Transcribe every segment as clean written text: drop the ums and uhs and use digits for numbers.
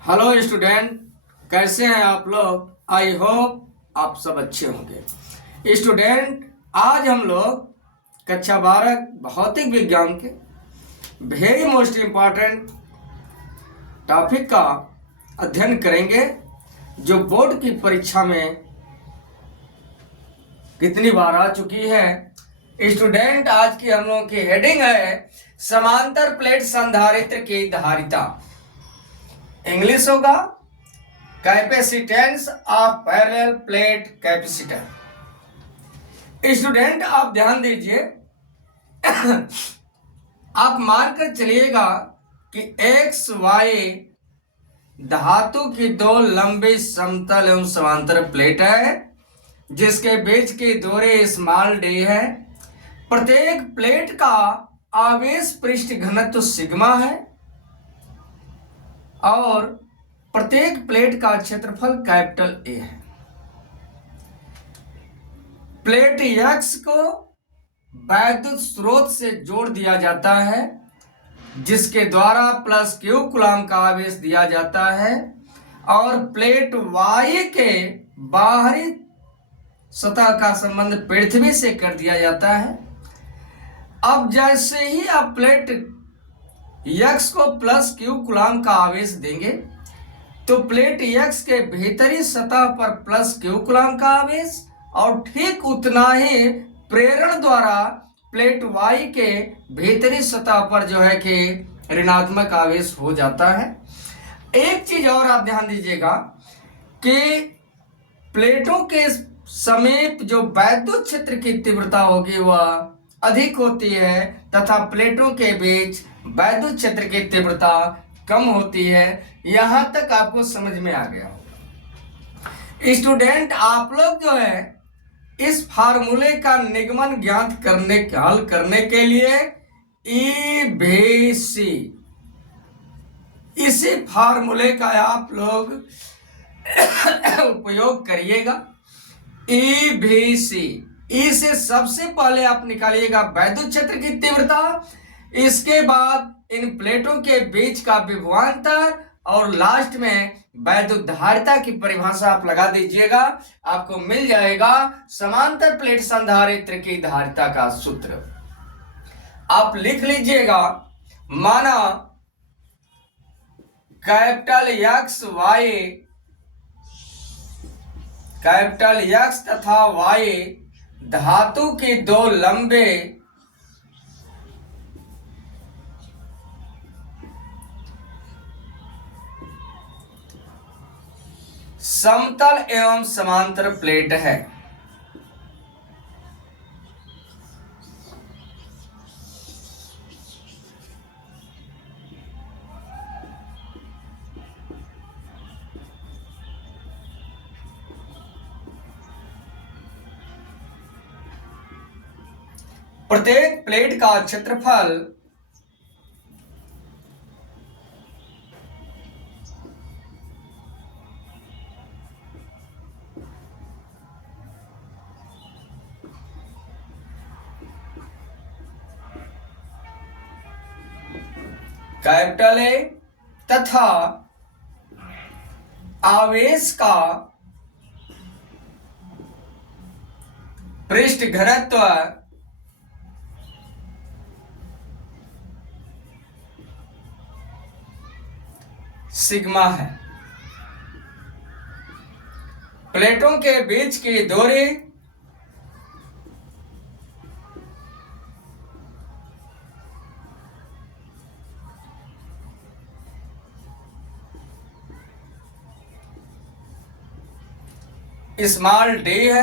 Hello student, कैसे हैं आप लोग। आई होप आप सब अच्छे होंगे। स्टूडेंट, आज हम लोग कक्षा 12 भौतिक विज्ञान के वेरी मोस्ट इम्पॉर्टेंट टॉपिक का अध्ययन करेंगे, जो बोर्ड की परीक्षा में कितनी बार आ चुकी है। स्टूडेंट, आज की हम लोगों की हेडिंग है समांतर प्लेट संधारित्र की धारिता। इंग्लिश होगा capacitance of parallel plate capacitor. Student, आप ध्यान दीजिए, आप मानकर चलिएगा कि एक्स वाई धातु की दो लंबी समतल एवं समांतर प्लेट है, जिसके बीच की दूरी स्मॉल डी है। प्रत्येक प्लेट का आवेश पृष्ठ घनत्व सिग्मा है और प्रत्येक प्लेट का क्षेत्रफल कैपिटल ए है। प्लेट एक्स को वैद्युत स्रोत से जोड़ दिया जाता है, जिसके द्वारा प्लस क्यू कूलम का आवेश दिया जाता है, और प्लेट वाई के बाहरी सतह का संबंध पृथ्वी से कर दिया जाता है। अब जैसे ही आप प्लेट एक्स को प्लस क्यू कूलम का आवेश देंगे, तो प्लेट एक्स के भीतरी सतह पर प्लस क्यू कूलम का आवेश और ठीक उतना ही प्रेरण द्वारा प्लेट वाई के भीतरी सतह पर जो है कि ऋणात्मक आवेश हो जाता है। एक चीज और आप ध्यान दीजिएगा कि प्लेटों के समीप जो वैद्युत क्षेत्र की तीव्रता होगी वह अधिक होती है, तथा प्लेटों के बीच वैद्युत क्षेत्र की तीव्रता कम होती है। यहां तक आपको समझ में आ गया होगा। स्टूडेंट, आप लोग जो है इस फार्मूले का निगमन ज्ञात करने हल करने के लिए EVC, इसी फार्मूले का आप लोग उपयोग करिएगा। EVC, ई से सबसे पहले आप निकालिएगा वैद्युत क्षेत्र की तीव्रता, इसके बाद इन प्लेटों के बीच का विभवांतर, और लास्ट में वैद्युत धारिता की परिभाषा आप लगा दीजिएगा। आपको मिल जाएगा समांतर प्लेट संधारित्र की धारिता का सूत्र। आप लिख लीजिएगा, माना कैपिटल एक्स तथा वाई धातु की दो लंबे समतल एवं समांतर प्लेट है। प्रत्येक प्लेट का क्षेत्रफल कैपिटल ए तथा आवेश का पृष्ठ घनत्व सिग्मा है। प्लेटों के बीच की दूरी स्मॉल डी है।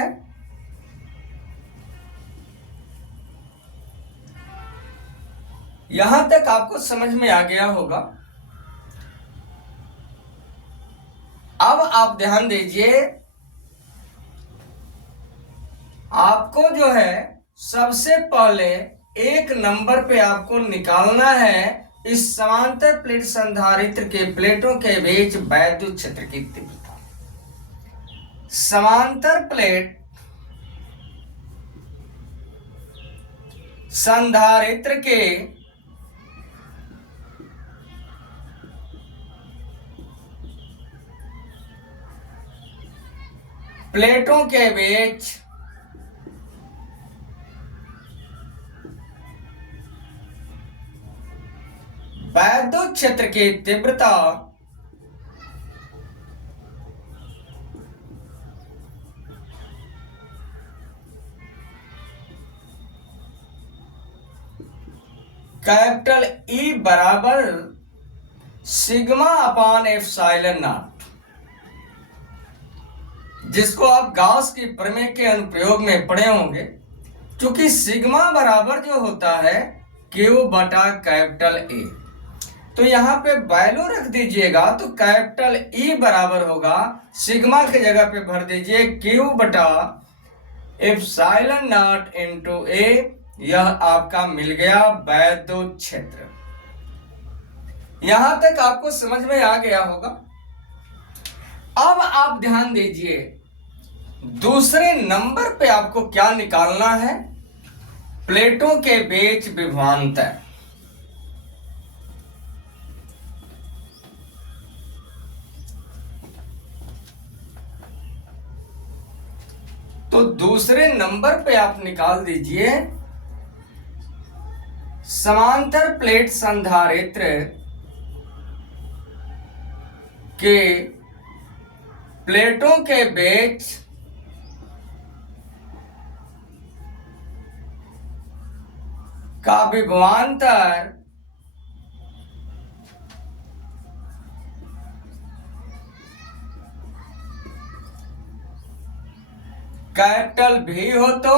यहां तक आपको समझ में आ गया होगा। अब आप ध्यान दीजिए, आपको जो है सबसे पहले एक नंबर पे आपको निकालना है इस समांतर प्लेट संधारित्र के प्लेटों के बीच वैद्युत क्षेत्र की तीव्रता। समांतर प्लेट संधारित्र के प्लेटों के बीच वैद्युत क्षेत्र की तीव्रता कैपिटल ई बराबर सिग्मा अपान एप्सिलॉन नॉट, जिसको आप गाउस की प्रमेय के अनुप्रयोग में पढ़े होंगे। क्योंकि सिग्मा बराबर जो होता है क्यू बटा कैपिटल ए, तो यहाँ पे वैल्यू रख दीजिएगा तो कैपिटल ई बराबर होगा, सिग्मा की जगह पे भर दीजिए क्यू बटा एप्सिलॉन नॉट इंटू ए। यह आपका मिल गया वैद्युत क्षेत्र। यहां तक आपको समझ में आ गया होगा। अब आप ध्यान दीजिए, दूसरे नंबर पे आपको क्या निकालना है? प्लेटों के बीच विभवांतर। तो दूसरे नंबर पे आप निकाल दीजिए समांतर प्लेट संधारित्र के प्लेटों के बीच का विभवांतर कैपिटल भी हो तो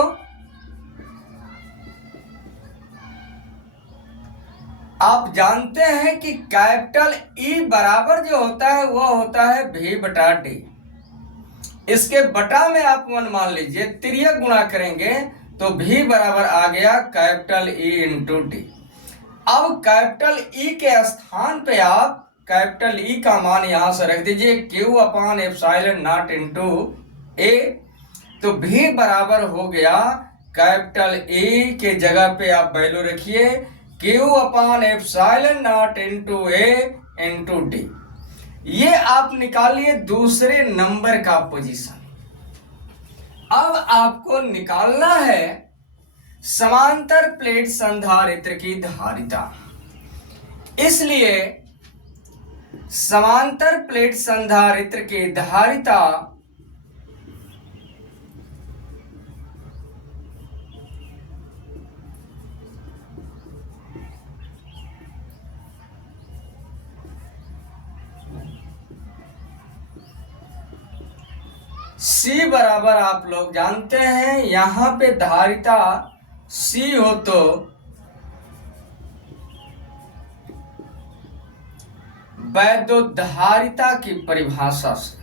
आप जानते हैं कि कैपिटल ई बराबर जो होता है वह होता है भी बटा डी। इसके बटा में आप मन मान लीजिए तिर्यक गुणा करेंगे तो भी बराबर आ गया कैपिटल ई इंटू डी। अब कैपिटल ई के स्थान पे आप कैपिटल ई का मान यहां से रख दीजिए Q upon epsilon naught into A. तो भी बराबर हो गया कैपिटल ई के जगह पे आप वैल्यू रखिए Q upon epsilon naught into ए इंटू डी। ये आप निकालिए दूसरे नंबर का पोजीशन। अब आपको निकालना है समांतर प्लेट संधारित्र की धारिता। इसलिए समांतर प्लेट संधारित्र की धारिता C बराबर आप लोग जानते हैं, यहां पे धारिता C हो तो वैद्युत धारिता की परिभाषा से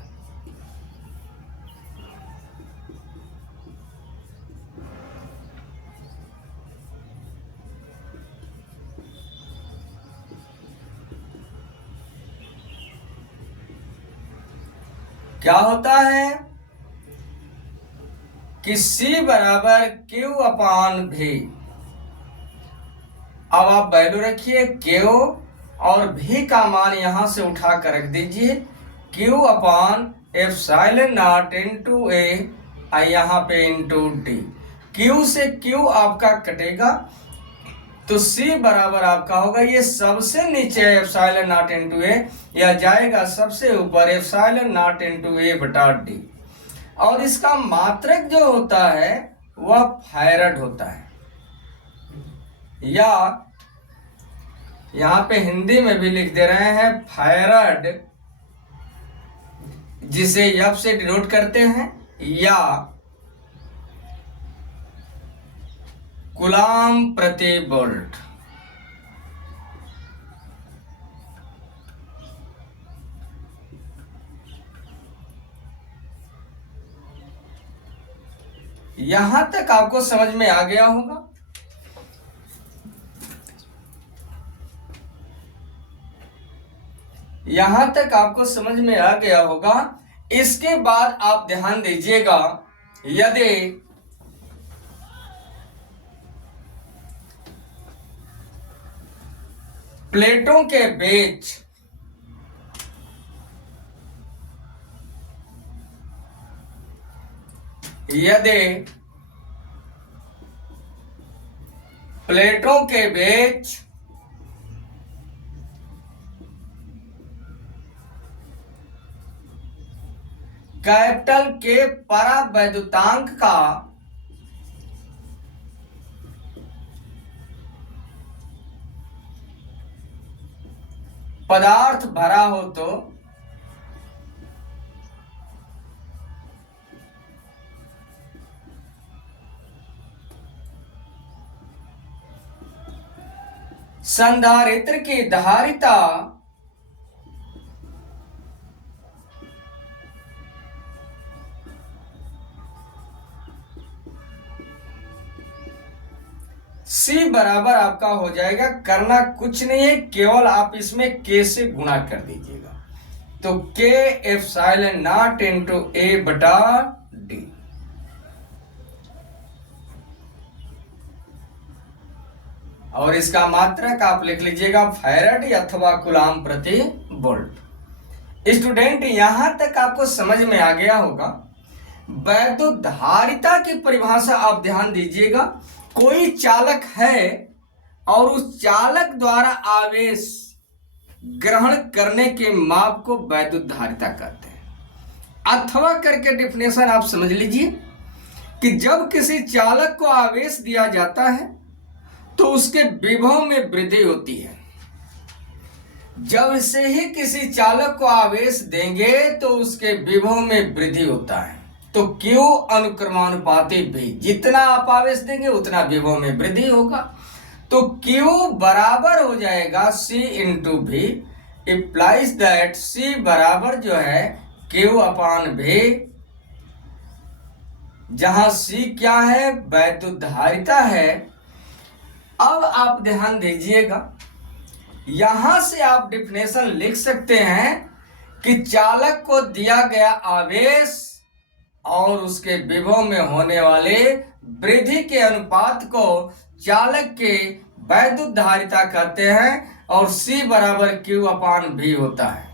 क्या होता है कि C बराबर Q अपान भी। अब आप वैल्यू रखिए Q और भी का मान यहां से उठा कर रख दीजिए Q upon epsilon naught into A, यहां पे इंटू डी। Q से Q आपका कटेगा तो C बराबर आपका होगा, ये सबसे नीचे एप्सिलॉन नॉट इंटू ए, यह जाएगा सबसे ऊपर एप्सिलॉन नॉट इंटू ए बटा डी। और इसका मात्रक जो होता है वह फैराड होता है, या यहां पे हिंदी में भी लिख दे रहे हैं फैराड, जिसे एफ से डिनोट करते हैं, या कूलम्ब प्रति वोल्ट। यहां तक आपको समझ में आ गया होगा। यहां तक आपको समझ में आ गया होगा। इसके बाद आप ध्यान दीजिएगा, यदि प्लेटों के बीच यदि प्लेटों के बीच कैपिटल के परावैद्युतांक का पदार्थ भरा हो तो संधारित्र की धारिता C बराबर आपका हो जाएगा, करना कुछ नहीं है, केवल आप इसमें K से गुणा कर दीजिएगा। तो K epsilon naught into A बटा D। और इसका मात्रक आप लिख लीजिएगा फैराड अथवा कूलाम प्रति वोल्ट। स्टूडेंट यहां तक आपको समझ में आ गया होगा। वैद्युत धारिता की परिभाषा आप ध्यान दीजिएगा। कोई चालक है और उस चालक द्वारा आवेश ग्रहण करने के माप को वैद्युत धारिता कहते हैं। अथवा करके डिफिनेशन आप समझ लीजिए कि जब किसी चालक को आवेश दिया जाता है तो उसके विभव में वृद्धि होती है। जब से ही किसी चालक को आवेश देंगे तो उसके विभव में वृद्धि होता है। तो Q अनुक्रमानुपाती भी, जितना आप आवेश देंगे उतना विभव में वृद्धि होगा। तो Q बराबर हो जाएगा C into V, implies that C बराबर जो है Q अपान V, जहां C क्या है, वैद्युत धारिता है। अब आप ध्यान दीजिएगा, यहां से आप डिफिनेशन लिख सकते हैं कि चालक को दिया गया आवेश और उसके विभव में होने वाले वृद्धि के अनुपात को चालक के वैद्युत धारिता कहते हैं और C बराबर Q अपान V होता है।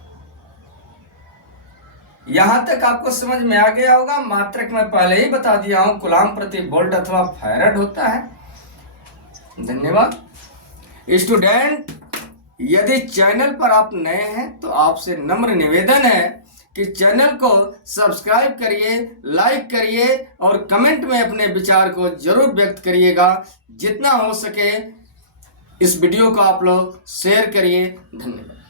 यहां तक आपको समझ में आ गया होगा। मात्रक मैं पहले ही बता दिया हूं, कूलाम प्रति वोल्ट अथवा फैराड होता है। धन्यवाद स्टूडेंट। यदि चैनल पर आप नए हैं तो आपसे नम्र निवेदन है कि चैनल को सब्सक्राइब करिए, लाइक करिए और कमेंट में अपने विचार को जरूर व्यक्त करिएगा। जितना हो सके इस वीडियो को आप लोग शेयर करिए। धन्यवाद।